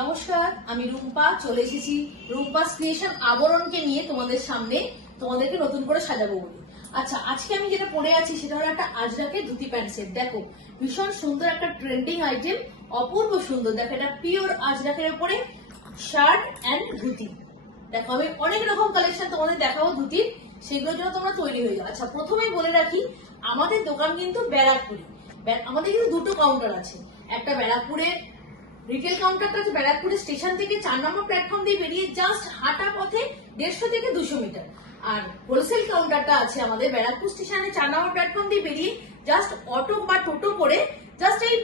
নমস্কার, আমি রুম্পা চলে এসেছি রুম্পাস ক্রিয়েশন আবরণকে নিয়ে তোমাদের সামনে তোমাদেরকে নতুন করে সাজাবো বলে। আচ্ছা, আজকে আমি যেটা পরে আছি সেটা হলো একটা আজরাকের ধুতি প্যান্ট সেট। দেখো ভীষণ সুন্দর একটা ট্রেন্ডিং আইটেম, অপূর্ব সুন্দর। দেখো এটা পিওর আজরাকের উপরে শার্ট এন্ড ধুতি। দেখো আমি অনেক রকম কালেকশন তোমাদের দেখাবো ধুতির, সেগুলোর জন্য তোমরা তৈরি হয়ে যাও। আচ্ছা, প্রথমেই বলে রাখি আমাদের দোকান কিন্তু ব্যারাকপুরে। আমাদের কিন্তু দুটো কাউন্টার আছে, একটা ব্যারাকপুরে রিটেল কাউন্টারটা আছে ব্যারাকপুরের স্টেশন থেকে 4 নম্বর প্ল্যাটফর্ম দিয়ে বেরিয়ে জাস্ট হাঁটা পথে 150 থেকে 200 মিটার। আর হোলসেল কাউন্টারটা আছে আমাদের ব্যারাকপুর স্টেশনে 4 নম্বর প্ল্যাটফর্ম দিয়ে বেরিয়ে জাস্ট অটো বা টোটো করে জাস্ট এই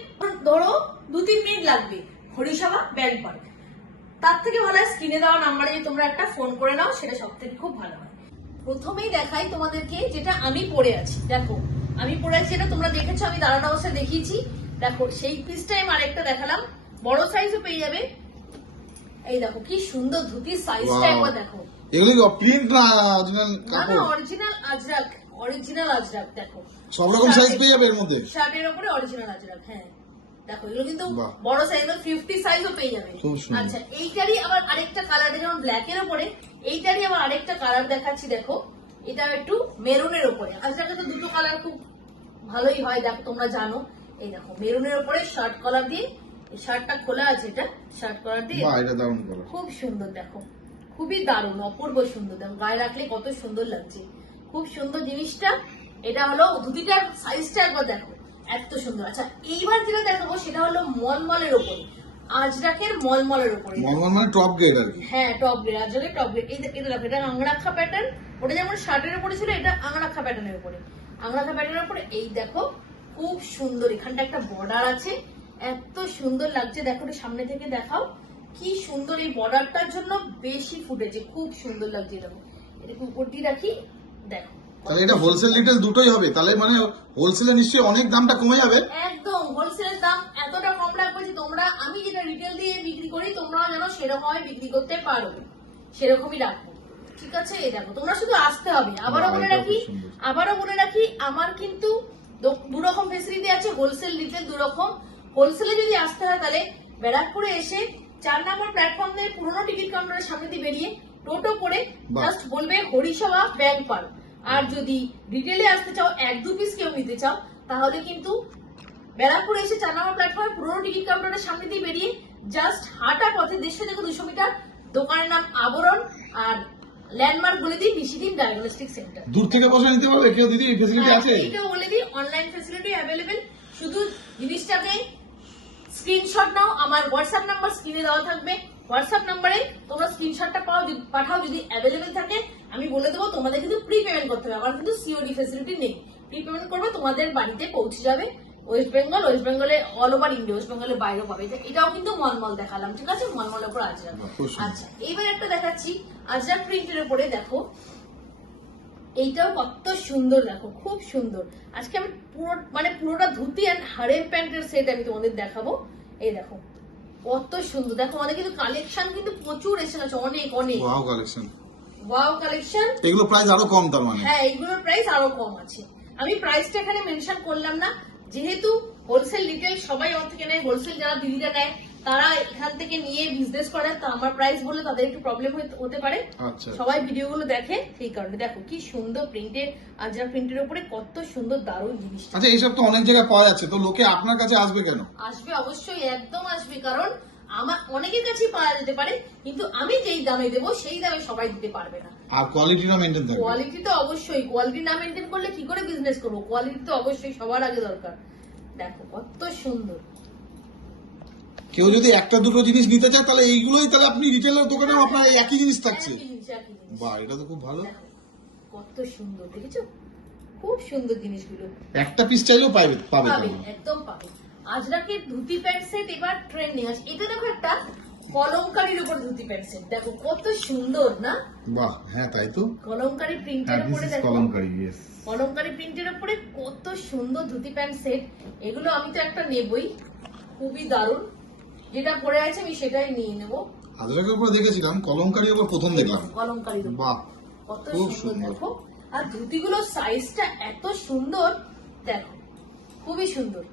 ধরো 2-3 মিনিট লাগবে, হরিসভা ব্যাংক পার্ক। তার থেকে ভালো স্ক্রিনে দেওয়া নাম্বারে যে তোমরা একটা ফোন করে নাও, সেটা সব থেকে খুব ভালো হয়। প্রথমেই দেখাই তোমাদেরকে যেটা আমি পরে আছি। দেখো আমি পরে আছি, এটা তোমরা দেখেছো, আমি দাঁড়ানো অবস্থায় দেখিয়েছি। দেখো সেই পিসটাই আমি আরেকটা দেখালাম, বড় সাইজও পেয়ে যাবে। এই দেখো কি সুন্দর ধুতির সাইজটা একবার দেখো। এগুলো কি প্রিন্ট না অরিজিনাল কাপড়? না, অরিজিনাল আজরাক, অরিজিনাল আজরাক। দেখো সব রকম সাইজ পেয়ে যাবে এর মধ্যে। শার্টের উপরে অরিজিনাল আজরাক। হ্যাঁ দেখো এগুলো কিন্তু বড় সাইজ 50 সাইজও পেয়ে যাবে। আচ্ছা, এইটারই আবার আরেকটা কালার, যেমন ব্ল্যাক এর উপরে এইটারই আবার আরেকটা কালার দেখাচ্ছি। দেখো এটা একটু মেরুনের উপরে। আজরাকে তো দুটো কালার খুব ভালোই হয়, দেখো তোমরা জানো। এই দেখো মেরুনের উপরে শার্ট কলার দিয়ে, শার্টটা খোলা আছে, এটা শার্ট কলার দিয়ে খুব সুন্দর। দেখো খুবই দারুণ, অপূর্ব সুন্দর। দেখো গায়ে রাখলে কত সুন্দর লাগছে, খুব সুন্দর জিনিসটা। এটা হলো ধুতিটার সাইজটা একবার দেখো, এত সুন্দর। আচ্ছা, এইবার যেটা দেখাবো সেটা হলো মলমলের উপরে, আজরাকের মলমলের উপরে। মলমল মানে টপ গ্রেড আর কি। হ্যাঁ টপ গ্রেড, আজরাকের টপ গ্রেড। এটা দেখো, এটা আংরাক্ষা প্যাটার্ন। ওটা যেমন শার্টের উপরে ছিল, এটা আংরাক্ষা প্যাটার্নের উপরে। আংরাক্ষা প্যাটার্নের উপরে এই দেখো খুব সুন্দর, এখানটা একটা বর্ডার আছে, এত সুন্দর লাগছে। দেখো এটা সামনে থেকে দেখাও, কি সুন্দর। এই বর্ডারটার জন্য বেশি ফুটেছে, খুব সুন্দর লাগছে। দেখো এটা উপর দিয়ে রাখি, দেখো। তাহলে এটা হোলসেল রিটেল দুটোই হবে, তাহলে মানে হোলসেলে নিশ্চয়ই অনেক দামটা কমে যাবে। একদম হোলসেলের দাম এতটা কম রাখবো যে তোমরা, আমি যেটা রিটেল দিয়ে বিক্রি করি তোমরাও যেন সেরকম বিক্রি করতে পারো, সেরকমই রাখবো। ঠিক আছে, এই দেখো তোমরা শুধু আসতে হবে। আবারও বলে রাখি আমার কিন্তু দু রকম ফেসিলিটি আছে, হোলসেল রিটেল দুরকম। হোলসেলে যদি আসতে হয় তাহলে ব্যারাকপুরে এসে 4 নম্বর প্ল্যাটফর্ম থেকে পুরোনো টিকিট কাউন্টারের সামনে দিয়ে বেরিয়ে টোটো করে জাস্ট বলবে হরিসভা ব্যাংক পার্ক। আর যদি রিটেলে আসতে চাও, 1-2 পিস কেউ নিতে চাও, তাহলে কিন্তু ব্যারাকপুরে এসে 4 নম্বর প্ল্যাটফর্মে পুরোনো টিকিট কাউন্টারের সামনে দিয়ে বেরিয়ে জাস্ট হাঁটা পথে 150 থেকে 200 মিটার, দোকানের নাম আবরণ, আর ল্যান্ডমার্ক বলে দিই ডিসিডিন ডায়াগনস্টিক সেন্টার। দূর থেকে বসে নিতে পারবে কেউ দিদি, এই ফ্যাসিলিটি আছে? এটাও বলে দিই অনলাইন ফ্যাসিলিটি অ্যাভেলেবেল। শুধু জিনিসটাকে স্ক্রিনশট নাও, আমার হোয়াটসঅ্যাপ নাম্বার স্ক্রিনে দেওয়া থাকবে। হোয়াটসঅ্যাপ নাম্বারে তোমরা স্ক্রিনশটটা পাঠাও, যদি অ্যাভেলেবেল থাকে আমি বলে দেবো। তোমাদের কিন্তু প্রি পেমেন্ট করতে হবে, আমার কিন্তু সিওডি ফ্যাসিলিটি নেই। প্রি পেমেন্ট করবে, তোমাদের বাড়িতে পৌঁছে যাবে। ওয়েস্ট বেঙ্গলে অল ওভার ইন্ডিয়া, ওয়েস্ট বেঙ্গলের বাইরেও পাবে। এটাও কিন্তু মলমল দেখালাম, ঠিক আছে, মলমলের উপর আজরাক। আচ্ছা, এইবার একটা দেখাচ্ছি আজরাক প্রিন্টের উপরে। দেখো এইটাও কত সুন্দর, দেখো খুব সুন্দর। আজকে আমি পুরোটা ধুতি আর হাড়ের প্যান্টের সেট আমি তোমাদের দেখাবো। এই দেখো কত সুন্দর। দেখো আমাদের কিন্তু কালেকশন কিন্তু প্রচুর এসে গেছে, অনেক অনেক ওয়াও কালেকশন। এগুলো প্রাইস আরো কম তার মানে? হ্যাঁ, এগুলোর প্রাইস আরো কম আছে। আমি প্রাইসটা এখানে মেনশন করলাম না, যেহেতু হোলসেল রিটেল সবাই আমার থেকে নেয়। হোলসেল যারা দিদিরা নেয় তারা এখান থেকে নিয়ে বিজনেস করে, তো আমার প্রাইস বলে তাদের একটু প্রবলেম হতে পারে। সবাই ভিডিওগুলো দেখে, সেই কারণে। দেখো কি সুন্দর প্রিন্টের, আজরাক প্রিন্টের উপরে কত সুন্দর দারুণ জিনিস। আচ্ছা, এইসব তো অনেক জায়গায় পাওয়া যাচ্ছে, তো লোকে আপনার কাছে আসবে কেন? আসবে অবশ্যই, একদম আসবে, কারণ আমার অনেকের কাছেই পাওয়া যেতে পারে, কিন্তু আমি যেই দামে দেবো সেই দামে সবাই দিতে পারবে না। আর কোয়ালিটিটা মেইনটেইন থাকবে। কোয়ালিটি তো অবশ্যই, কোয়ালিটি না মেইনটেইন করলে কি করে বিজনেস করবো? কোয়ালিটি তো অবশ্যই সবার আগে দরকার। দেখো কত সুন্দর। কেউ যদি একটা দুটো জিনিস নিতে চায় তাহলে এইগুলোই, তাহলে আপনি রিটেলের দোকানেও আপনার একই জিনিস থাকছে। বাহ, এটা তো খুব ভালো। কত সুন্দর, দেখেছো? খুব সুন্দর জিনিসগুলো। একটা পিস চাইলেও পাবে, একদম পাবে। আজরাকের ধুতি প্যান্ট সেট এবার ট্রেন্ডিং আছে। এটা দেখো একটা কলমকারীর উপর ধুতি প্যান্ট সেট, দেখো কত সুন্দর না? বাহ, হ্যাঁ তাই তো। কলমকারী প্রিন্টের উপরে, দেখো কলমকারী প্রিন্টের উপরে কত সুন্দর ধুতি প্যান্ট সেট। এগুলো আমি তো একটা নেবই, খুবই দারুণ। যেটা পরে আছে আমি সেটাই নিয়ে নেবো। আজরাকের উপর দেখেছিলাম, কলমকারীর উপর প্রথম দেখলাম। কলমকারীর, বাহ কত সুন্দর। দেখো আর ধুতিগুলোর সাইজটা এত সুন্দর, দেখো খুবই সুন্দর।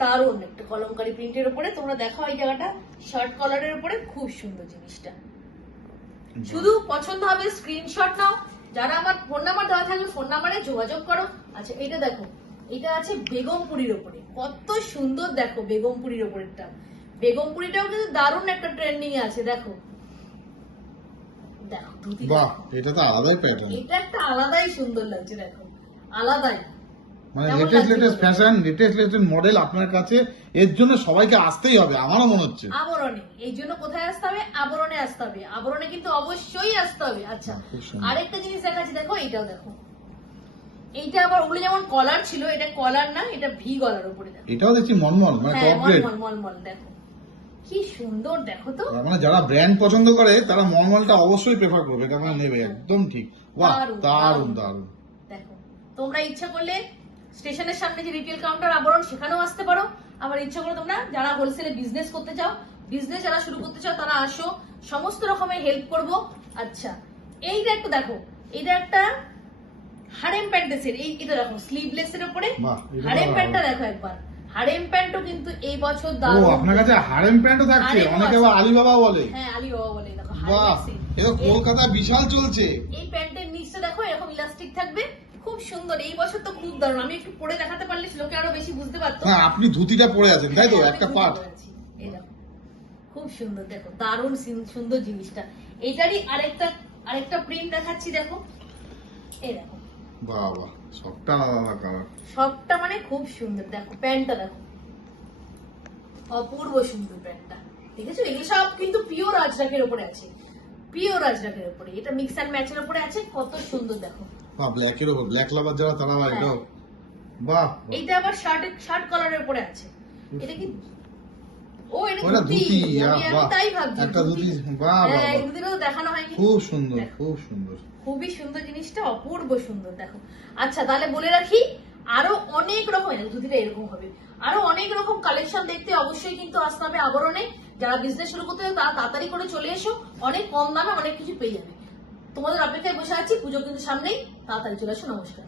দারুণ একটা কলমকারী প্রিন্টের উপরে, তোমরা দেখাও এই জায়গাটা শার্ট কলারের উপরে, খুব সুন্দর জিনিসটা। শুধু পছন্দ হবে স্ক্রিনশট নাও, যারা আমার ফোন নাম্বার দেওয়া থাকবে ফোন নাম্বারে যোগাযোগ করো। আচ্ছা এটা দেখো, এটা আছে বেগমপুরীর উপরে, কত সুন্দর দেখো বেগমপুরীর উপরেরটা। বেগমপুরীটাও কিন্তু দারুণ একটা ট্রেন্ডিং এ আছে, দেখো দেখো ধুতি, বাহ, এটা তো আলাদাই প্যাটার্ন, এটা একটা আলাদাই সুন্দর লাগছে, দেখো আলাদাই, মানে কেমন লেটেস্ট লাগছে লেটেস্ট বলো? ফ্যাশন, লেটেস্ট লেটেস্ট মডেল আপনার কাছে, এর জন্য সবাইকে আসতেই হবে আমারও মনে হচ্ছে। আবরণে, এই জন্য কোথায় আসতে হবে? আবরণে আসতে হবে, আবরণে কিন্তু অবশ্যই আসতে হবে। আচ্ছা খুব সুন্দর। আরেকটা জিনিস দেখাচ্ছি, দেখো এইটাও দেখো, এইটা আবার ওগুলো যেমন কলার ছিল, এটা কলার না, এটা ভি গলার উপরে দেখো। এটাও দেখছি মলমল, মানে হ্যাঁ টপ গ্রেড। মলমল মলমল, দেখো কি সুন্দর, দেখো তো মানে যারা ব্র্যান্ড পছন্দ করে তারা মলমলটা অবশ্যই প্রেফার করবে, এটা মানে নেবে, একদম ঠিক। বাহ, দারুণ, দারুণ দারুণ। দারুণ। দেখো তোমরা ইচ্ছা করলে স্টেশনের সামনে যে রিটেল কাউন্টার আবরণ, সেখানেও আসতে পারো। আবার ইচ্ছা করে তোমরা যারা হোলসেলে বিজনেস করতে চাও, বিজনেস যারা শুরু করতে চাও, তারা আসো, সমস্ত রকমের হেল্প করব। আচ্ছা এইটা একটু দেখো, এটা একটা হারেম প্যান্টের, এটা দেখো স্লিভলেস এর উপরে বাহ, এটা হারেম ভালো। প্যান্টটা দেখো একবার, হারেম প্যান্টও কিন্তু এই বছর ও, দারুণ। আপনার কাছে হারেম প্যান্টও থাকছে, হারেমও অনেকে আছে। আবার আলিবাবা বলে। হ্যাঁ আলি বাবা বলে, দেখো বাহ, হারেম এটা কলকাতা বিশাল চলছে। এই প্যান্টের নিচটা দেখো এরকম ইলাস্টিক থাকবে, খুব সুন্দর। এই বছর তো খুব দারুণ, আমি একটু পরে দেখাতে পারলে লোকে আরো বেশি বুঝতে পারতো। হ্যাঁ, আপনি ধুতিটা পরে আছেন তাই তো, হ্যাঁ, আমি একটা ধুতি পার্ট। পরে আছি। এই দেখো, খুব সুন্দর, দেখো দারুণ সুন্দর জিনিসটা। এটারই আরেকটা প্রিন্ট দেখাচ্ছি, দেখো এই দেখো, বাহ বাহ, সবটা আলাদা কালার। সবটা মানে খুব সুন্দর। দেখো প্যান্টটা দেখো, অপূর্ব সুন্দর প্যান্টটা, দেখেছো? এগুলো সব কিন্তু পিওর আজরাকের উপরে আছে, পিওর আজরাকের উপরে, এটা মিক্স অ্যান্ড ম্যাচের উপরে আছে, কত সুন্দর দেখো। বাহ, ব্ল্যাকের উপর, ব্ল্যাক লাভার যারা তারা বা এটাও, বাহ। এইটা আবার শার্ট কলারের উপরে আছে, এটা কি ও এটা ওটা ধুতি, ধুতি, আমি বাহ, তাই ভাবছি একটা ধুতি, বাহ হ্যাঁ, বাহ, এই ধুতিটা তো দেখানো হয়নি, খুব সুন্দর, দেখো। খুব সুন্দর। খুবই সুন্দর জিনিসটা, অপূর্ব সুন্দর, দেখো। আচ্ছা তাহলে বলে রাখি, আরো অনেক রকম, ধুতিটা এরকম হবে, আরো অনেক রকম কালেকশন দেখতে অবশ্যই কিন্তু আসতে হবে আবরণে। যারা বিজনেস শুরু করতে হবে তারা তাড়াতাড়ি করে চলে এসো, অনেক কম দামে অনেক কিছু পেয়ে যাবে। তোমাদের অপেক্ষায় বসে আছি, পুজো কিন্তু সামনেই, তাড়াতাড়ি চলে আসো। নমস্কার।